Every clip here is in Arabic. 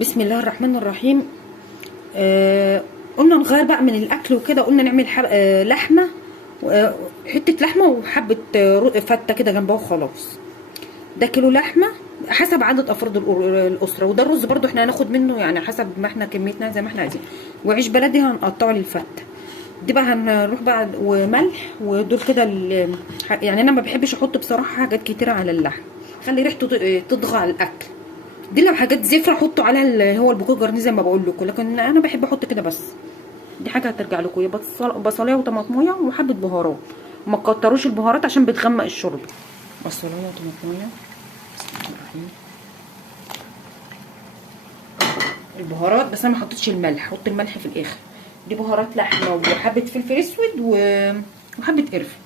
بسم الله الرحمن الرحيم. قلنا نغير بقى من الاكل وكده، قلنا نعمل لحمه، حته لحمه وحبه فته كده جنبها وخلاص. ده كيلو لحمه حسب عدد افراد الاسره، وده الرز برضو احنا هناخد منه يعني حسب ما احنا كميتنا زي ما احنا عايزين، وعيش بلدي هنقطعه للفته دي بقى. هنروح بقى وملح ودول كده يعني انا ما بحبش احط بصراحه حاجات كتيره على اللحم، خلي ريحته تطغى على الاكل. دي لو حاجات زفره حطوا عليها اللي هو البوكيه جرنيه زي ما بقول لكم، لكن انا بحب احط كده بس. دي حاجه هترجع لكم، يا بصلايه وطماطميه وحبه بهارات، ما تكتروش البهارات عشان بتغمق الشرب. بصلايه وطماطميه، بسم الله الرحمن الرحيم. البهارات بس انا ما حطيتش الملح، حط الملح في الاخر. دي بهارات لحمه وحبه فلفل اسود وحبه قرفه،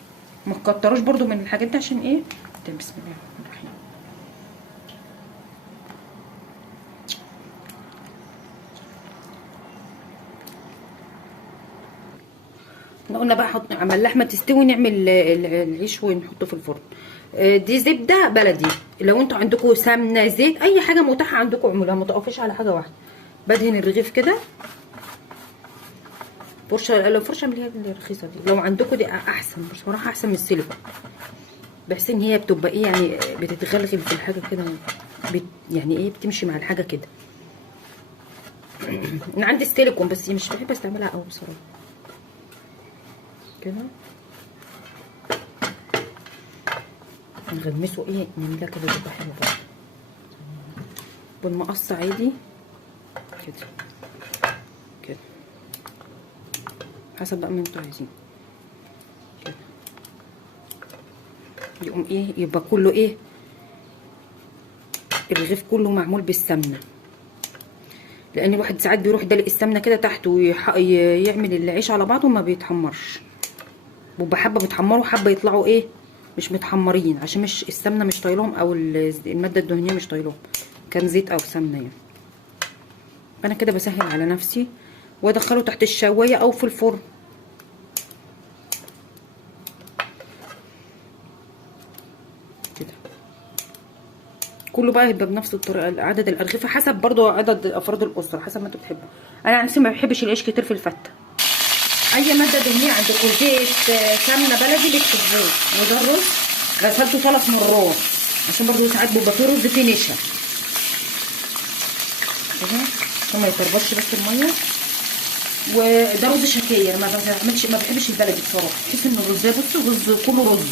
ما تكتروش برده من الحاجات دي عشان ايه. بسم الله الرحمن الرحيم. احنا قلنا بقى عمل اللحمه تستوي نعمل العيش ونحطه في الفرن. دي زبده بلدي، لو انتوا عندكم سمنه زيت اي حاجه متاحه عندكم اعملوها، ما تقفوش على حاجه واحده. بدهن الرغيف كده فرشه، الفرشه اللي هي الرخيصه دي لو عندكم دي احسن بصراحه، احسن من السيليكون، بحيث ان هي بتبقى ايه يعني بتتغلغل في الحاجه كده، يعني ايه بتمشي مع الحاجه كده. انا عندي السيليكون بس مش بحب استعملها قوي بصراحه كده. نغمسه ايه نعملها كده تبقى حلوه بقى بالمقص عادي كده كده، حسب بقى ما انتوا عايزين كده. يقوم ايه يبقى كله ايه، الرغيف كله معمول بالسمنه، لان الواحد ساعات بيروح دلق السمنه كده تحت ويعمل العيش على بعضه وما بيتحمرش، بيبقى حبه بيتحمروا حبه يطلعوا ايه مش متحمرين، عشان مش السمنه مش طايلهم او الماده الدهنيه مش طايلهم، كان زيت او سمنه يعني. فانا كده بسهل على نفسي وادخله تحت الشوايه او في الفرن كده. كله بقى يبقى بنفس الطريقه، عدد الارغفه حسب برضو عدد افراد الاسره، حسب ما انتوا بتحبوا. انا عن نفسي ما بحبش العيش كتير في الفته. اي ماده دهنيه عندكم زيت سمنه بلدي اللي تحبوه. وده الرز غسلته 3 مرات عشان برضو ساعات بيبقى فيه رز فيه نشا كده عشان ما يطربش بس الميه. وده رز شكاير، ما بحبش البلدي بصراحه، بحس ان الرز بصوا الرز كله رز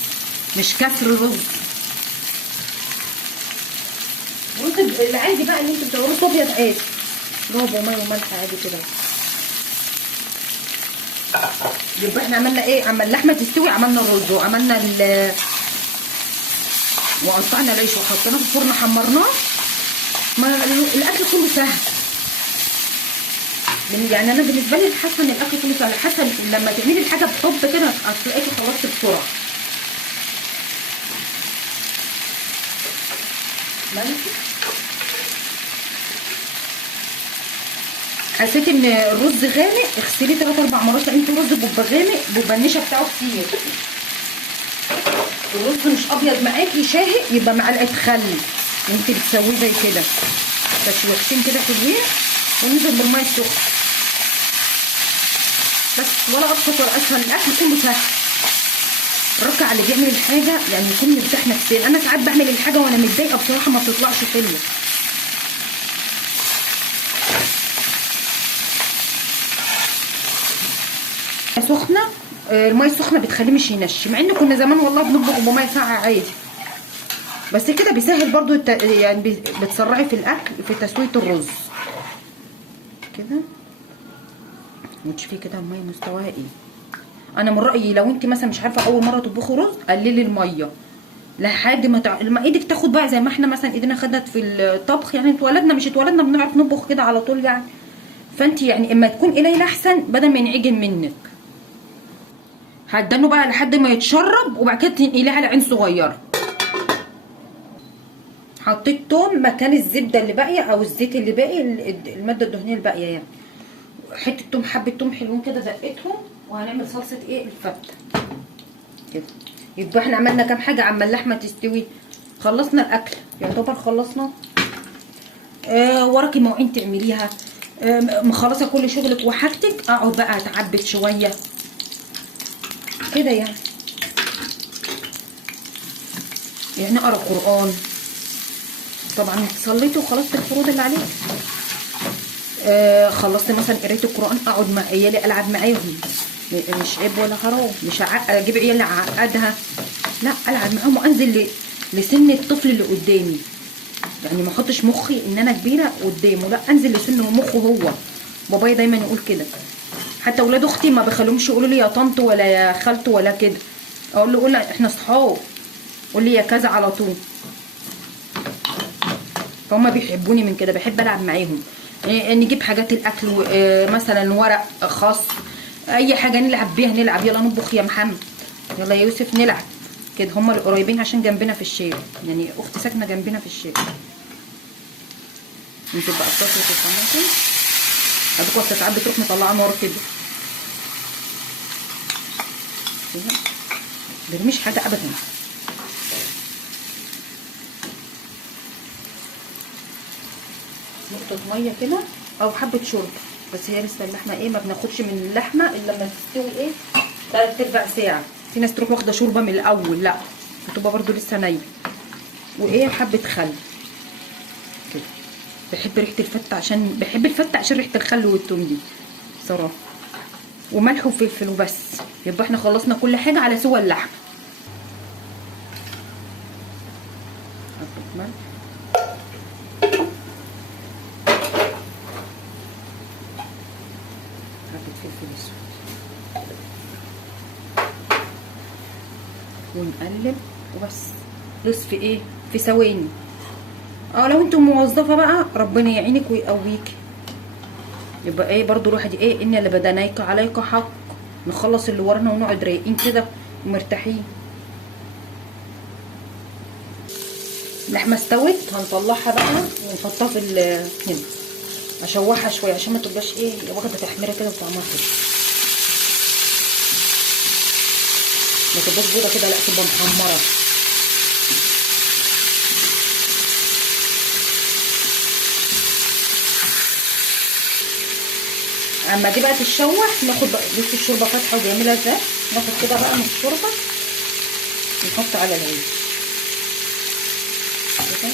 مش كسر رز. الرز العادي بقى اللي انتوا بتعملوه رز ابيض عادي، رز وميه وملح عادي كده. يبقى احنا عملنا ايه، عمل اللحمه تستوي، عملنا الرز وعملنا وقطعنا العيش وحطيناه في الفرن حمرناه. ما الاكل كله سهل يعني، انا بالنسبه لي حاسه ان الاكل كله سهل، حاسه لما تعملي الحاجه بحب كده هتلاقيكي خلصتي بسرعه. حسيت ان الرز غامق اغسليه 3 4 مرات، لان الرز بيبقى غامق بيبقى النشا بتاعه كتير. الرز مش ابيض معاكي شاهق يبقى معلقه خل وانت بتسويه زي كده تشويحتين كده حلوين، وننزل بالميه السخنه بس، ولا ابسط ولا اسهل. الاكل كله سهل، الركع اللي بيعمل الحاجه يعني يكون مرتاح نفسيا. انا ساعات بعمل الحاجه وانا متضايقه بصراحه ما بتطلعش حلوه. سخنه، الميه السخنه بتخليه مش ينشي، مع ان كنا زمان والله بنطبخ بميه ساقعه عادي، بس كده بيسهل برضو يعني بتسرعي في الاكل في تسويه الرز كده. وتشوفي كده الميه مستواها ايه. انا من رايي لو انت مثلا مش عارفه اول مره تطبخي رز قللي الميه لحد ما لما ايدك تاخد بقى، زي ما احنا مثلا ايدينا خدت في الطبخ يعني، اتولدنا بنعرف نطبخ كده على طول يعني. فانت يعني اما تكون قليله احسن بدل ما ينعجن منك. هتدنوا بقى لحد ما يتشرب وبعد كده تنقليه على عين صغيره. حطيت توم مكان الزبده اللي باقيه او الزيت اللي باقي، الماده الدهنيه الباقيه يعني. حته توم، حبه توم حلوين كده زقتهم، وهنعمل صلصه ايه الفته كده. يبقى احنا عملنا كام حاجه عما اللحمه تستوي. خلصنا الاكل يعتبر خلصنا. وراكي مواعين تعمليها، مخلصه كل شغلك وحاجتك، اقعد بقى اتعبد شويه كده يعني اقرا قران. طبعا صليت وخلصت الفروض اللي عليك. خلصت مثلا قريت القران، اقعد مع عيالي العب معاهم، مش عيب ولا حرام. مش اجيب عيالي اعقدها، لا، العب معاهم وانزل لسن الطفل اللي قدامي. يعني ما احطش مخي ان انا كبيره قدامه، لا، انزل لسن مخه هو. بابايا دايما يقول كده. حتى اولاد اختي ما بخليهمش يقولوا لي يا طنط ولا يا خالته ولا كده، اقول له قول احنا صحاب، قول لي يا كذا على طول. فهم بيحبوني من كده، بحب العب معاهم. نجيب حاجات الاكل، مثلا ورق خاص، اي حاجه نلعب بيها، نلعب يلا نطبخ يا محمد، يلا يا يوسف نلعب كده. هم القريبين عشان جنبنا في الشارع، يعني اختي ساكنه جنبنا في الشارع. نجيب بقى الطاسه الطماطم، اديكوا ساعات بتروح مطلعه نار كده، ما برميش حاجه ابدا. نقطه ميه كده او حبه شوربه، بس هي لسه اللحمه ما بناخدش من اللحمه الا لما تستوي 3/4 ساعه. في ناس تروح واخده شوربه من الاول، لا، بتبقى برده لسه نيه. حبه خل كده. بحب ريحه الفته، عشان بحب الفته عشان ريحه الخل والثوم دي صراحه، وملح وفلفل وبس. يبقى احنا خلصنا كل حاجه على سوى اللحمه. حبه ملح، حبه فلفل اسود، ونقلب وبس. نصف في ثواني. لو انتم موظفه بقى ربنا يعينك ويقويك. يبقى برضو الواحد ان اللي بدنيك عليك حق. نخلص اللي ورانا ونقعد رايقين كده ومرتاحين. اللحمه استوت، هنطلعها بقى ونحطها في هنا. اشوحها شويه عشان ما تبقاش واخده تحميره كده وطعمها كده، ما تبقاش بيضه كده، لا، تبقى محمره. اما دي بقى تتشوح، ناخد بقى بصي الشوربه فاتحه وجميله ازاي. ناخد كده بقى من الشوربه نحط على العيش كده.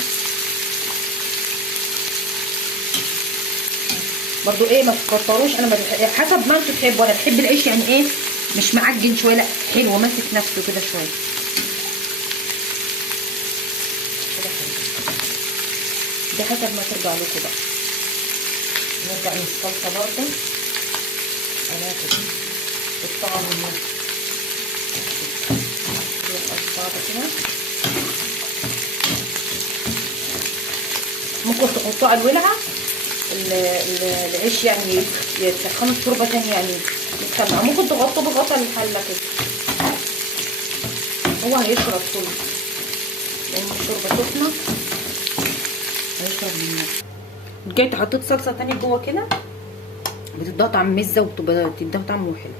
برضو ما تكتروش، انا حسب ما انتوا تحبوا. انا بحب العيش يعني مش معجن شويه، لا، حلو ماسك نفسه كده شويه كده حلو. ده حسب ما ترجع لكم بقى. نرجع للصلصه برضه، هناخد الطعم كده. ممكن تحطوه على الولعه العيش، يعني يتسخنوا الشوربه تاني، يعني يتسمع. ممكن تغطوه بغطا الحله كده، هو هيشرب كله لان الشوربه سخنه، هيشرب منها. رجعت حطيت صلصه تاني جوه كده، بتديها طعم مزه وبتديها طعم حلو.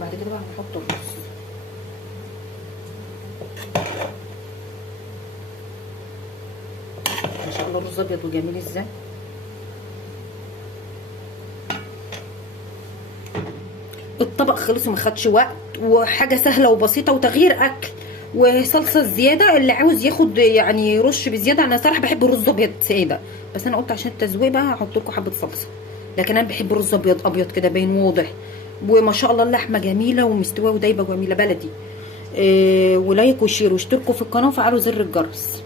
بعد كده بقى هنحط الرز. ما شاء الله الرز ابيض وجميل ازاي. الطبق خلص وما خدش وقت، وحاجه سهله وبسيطه وتغيير اكل، وصلصه زياده. اللي عاوز ياخد يعني رش بزياده. انا صراحه بحب الرز ابيض ساده، بس انا قلت عشان التزويق بقى هحط لكم حبه صلصه. لكن انا بحب الرز ابيض كده باين واضح. وما شاء الله اللحمه جميله ومستويه ودايبه جميله بلدي. ولايك وشير واشتركوا في القناه وفعلوا زر الجرس.